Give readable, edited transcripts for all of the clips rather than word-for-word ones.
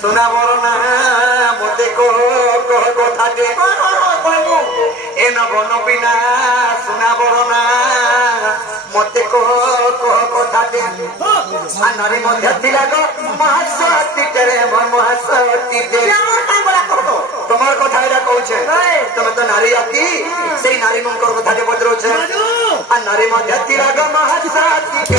सुना बरो ना मते को कथा दे ए न बन बिना सुना बरो ना मते को कथा दे नारी मध्य थिला गो महासती तेरे महासती दे তোমার কথা এটা কইছে তুমি তো নারী আতি সেই নারী মনকর কথা যে বদরছে আর নারী মধ্যে তিরাগ মহাসাতি কে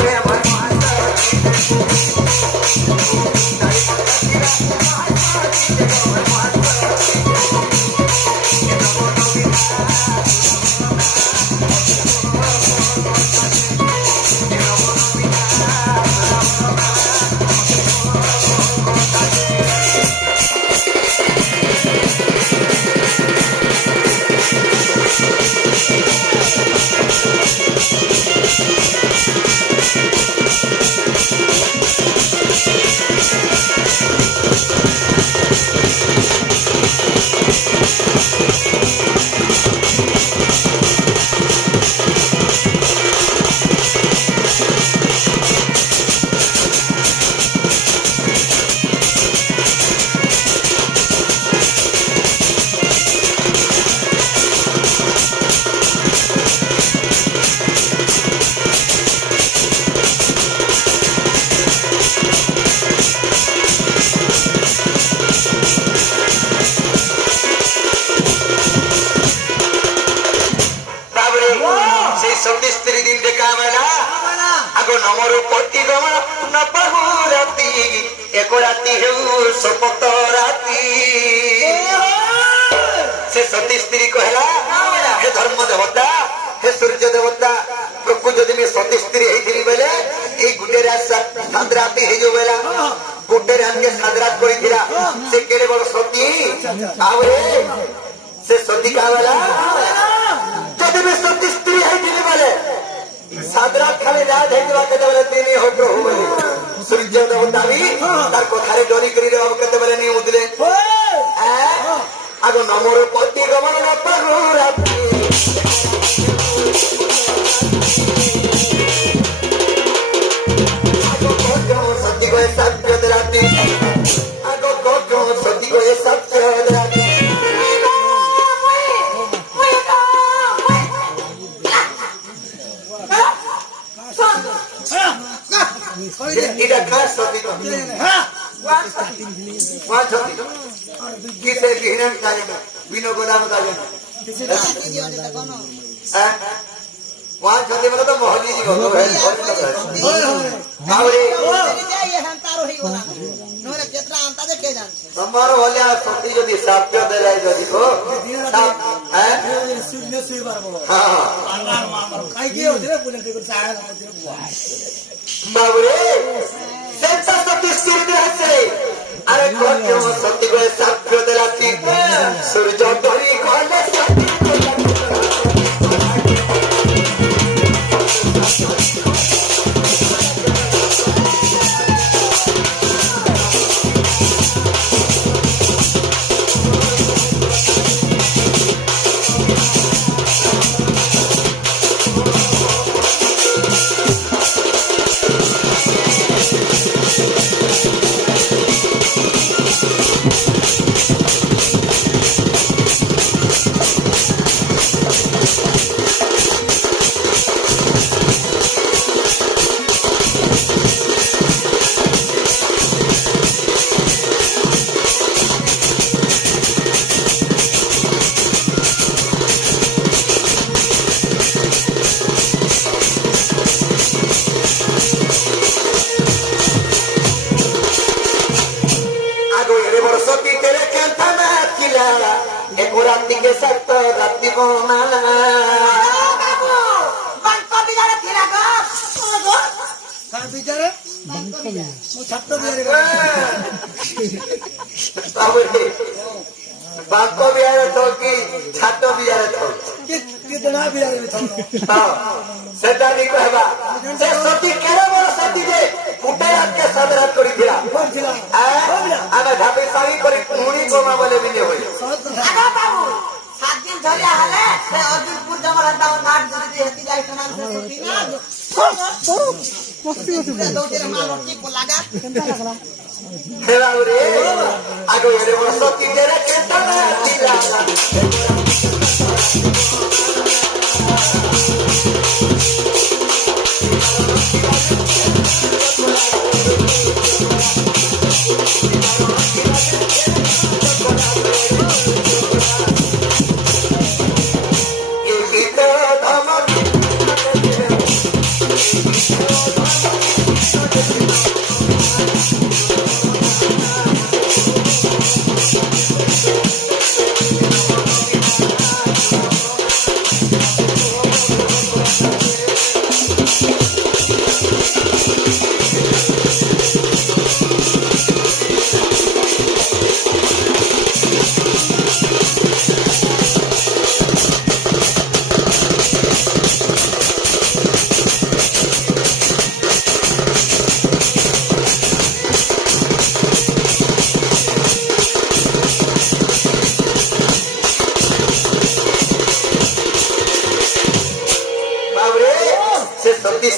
এর বসতি রে কেতনা দিলা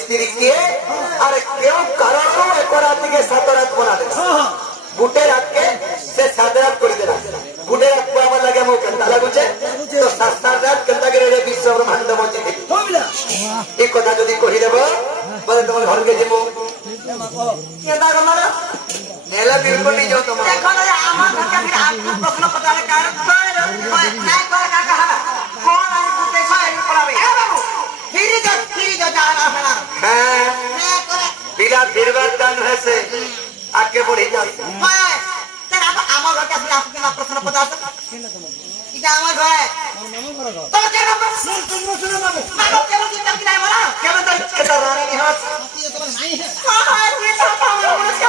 স্ত্রী কে আর কেউ কারণ এক রাত থেকে 7 রাত বনা দে গুটে রাতকে সে 7 রাত করে দেলা গুটে রাত আমার লাগে মো কেনতা লাগুছে তো 7 রাত কেনতা করে রে বিশ্ব ব্রহ্মাণ্ড মধ্যে দেখি এই কথা যদি কহি দেব বলে তোমার ঘরকে যাবো কেনতা গলা নেলা বিলকুল নি যাও তোমার দেখো না আমার ঘরকে ফির আপনা প্রশ্ন পচারে কারণ নাই করে কাকা কোন আমি গুটে খাই পড়াবে এ বাবু ফিরি যা জানা না হ্যাঁ বিলা ফিরবার দান হয়েছে আগে পড়ে যাচ্ছে হ্যাঁ স্যার আমার ঘরকে আপনি আপনি প্রশ্ন পচারে এটা আমার ঘর তোমার কেন তুমি শুনো বাবু বাবু কেন চিন্তা কি নাই বলা কেন তো এটা রানী নি হাত তোমার নাই হ্যাঁ হ্যাঁ তুই তো আমার বলছ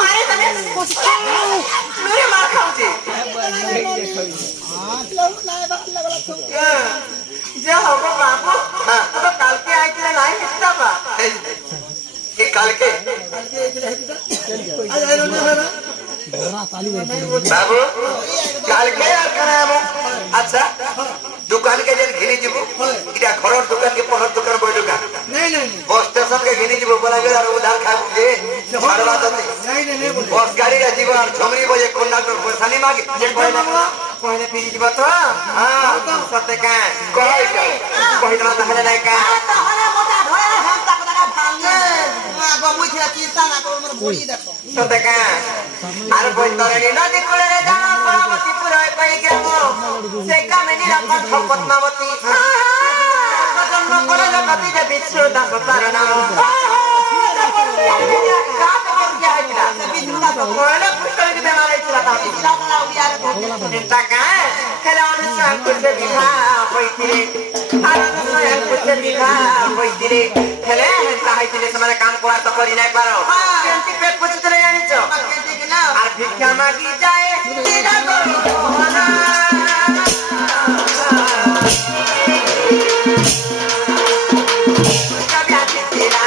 মারে তুমি নুরে মার খাওছি যে হবে বাবু হ্যাঁ তো কালকে আইছিলে নাই মিথ্যা বা এই কালকে আইছিলে হেতা আজ আইলো না বাবু কালকে আর কানামো আচ্ছা দোকান के जन घिनी जीवो इटा घरर दुकान के पहर दुकान बय दुकान नहीं बस स्टेशन के घिनी जीवो बोला गेल और उधार खाबो जे छाड़वा दते नहीं बस गाड़ी रे जीवो और छमरी बजे कंडक्टर पैसा नहीं मांगे जे पहले फिर जीवो तो हां सते का पहिला तहले नहीं का तहले मोटा धरे हम तक लगा भांगे बाबू छला चिंता ना कर मोर बॉडी देखो सते का আর বৈতরণী নদী কূলে রে জানা পরবতী পুরয় পাই গেল সে কামিনী রাখা পদ্মাবতী জন্ম করে জগতি যে বিষ্ণু দাস তার নাম কাট বসে আইলা বিষ্ণু দাস কোলে পুষ্কর কে বেমার আইলা তা বিষ্ণু দাস উড়িয়ার টাকা খেলা অনুসার করতে বিধা হইতিরে আর অনুসার করতে বিধা হইতিরে খেলে চাইছিলে সমানে কাম করার তো করি নাই পারো কেনটি পেট পুছিতে জানিছ আর ভিক্ষা মাগি যায় দিদা করো না কবি আছে তেরা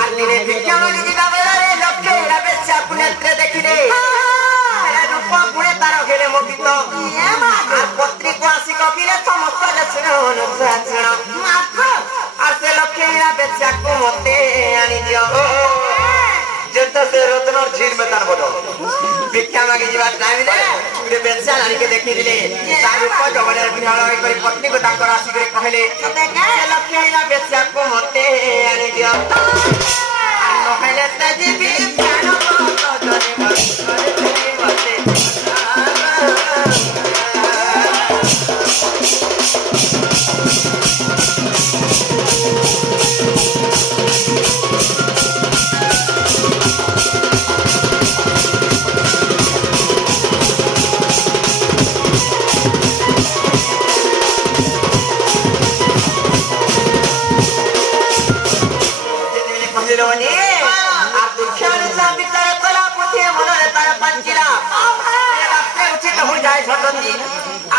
আর নিরে ভিক্ষা মাগি দিদা বেলারে লক্ষ্যে রাবে চাপুনেত্রে দেখিলে রূপ গুণে তার ঘেরে মোহিত আর পত্রিক আসি কবিরে সমস্ত লক্ষণ আর সে লক্ষ্যে রাবে চাকু মতে আনি দিও যেটা সে রত্নর ঝিল মে তার বড় ভিক্ষা মাগি যাবার টাইমে গুড়ে বেচা নারীকে দেখি দিলে তার উপর জবনের বিহার করে পত্নীকে তাঙ্কর আসি করে কহিলে সে লক্ষ্যে রাবে চাকু মতে আনি দিও নহলে তাজিবি প্রাণ মত ধরে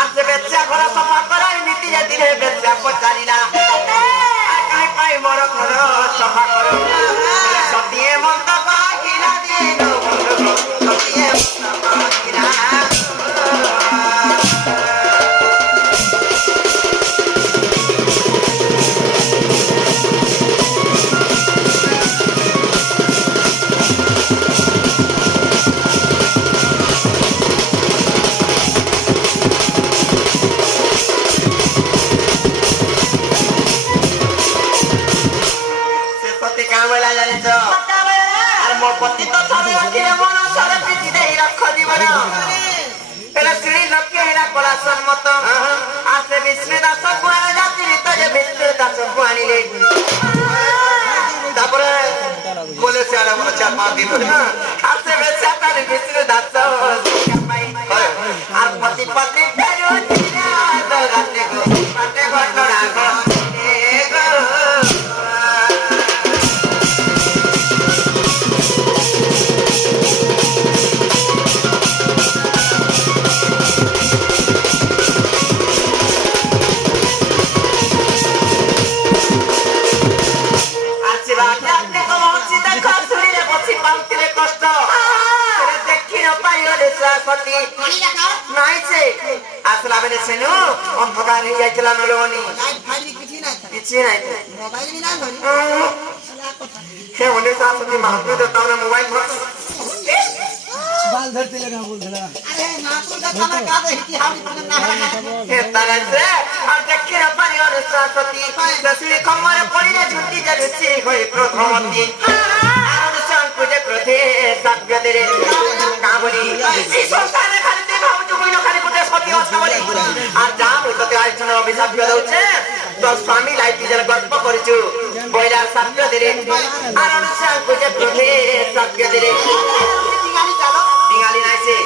आज बेचा घर सफा कराई नीति दिन बेचा पचारिला काई पाई मोर घर सफा कर सतिए मन तो बागिला दिन सतिए କର ହେଲା ଶ୍ରୀ ଲକ୍ଷ୍ୟ ହେଲା କଳା ସମ୍ମତ ଆସେ ବିଷ୍ଣୁ ଦାସ କୁଆଡ଼େ ଜାତି ଭିତରେ ବିଷ୍ଣୁ ଦାସକୁ ଆଣିଲେ ତାପରେ बोले से आला मन 4-5 दिन हो आसे बेचा तारे बिष्णु दास पाई आर पति पत्नी फेरो दिना तो राते को पाटे घटना गो नहीं से आसला बेले सेनु अंधकार ही जाइतला नलोनी लाइट फाइल किछि नाही मोबाइल भी ना धरि हे ओने सासती महात्मा तो तमने मोबाइल भर बाल धरते लगा बोल धला अरे नापुर का तना का दे कि हम ना हे तरह से और देखि न पानी और सासती दसली खमर पड़ी ना झुंटी जलसी होई प्रथमती और संग पूजे प्रथे सत्य दे रे का बोली ई संसार खाली ते भाव जुइनो खाली कोटे सत्य अच्छा बोली और जाम होते आज जन अभिशाप दउछे तो स्वामी लाइट जन गल्प करिछु बोइला सत्य दे रे और संग पूजे प्रथे सत्य दे रे tinggalin aja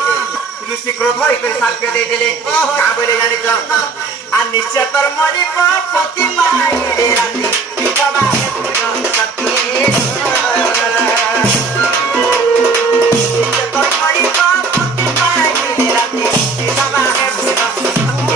ऋषि क्रोध इकर साथ दे देले का बोले जानी तो आ निश्चय तरमणि पति पाई रे राती बाबा के पूजो सती निश्चय तरमणि पति पाई रे राती बाबा के पूजो सती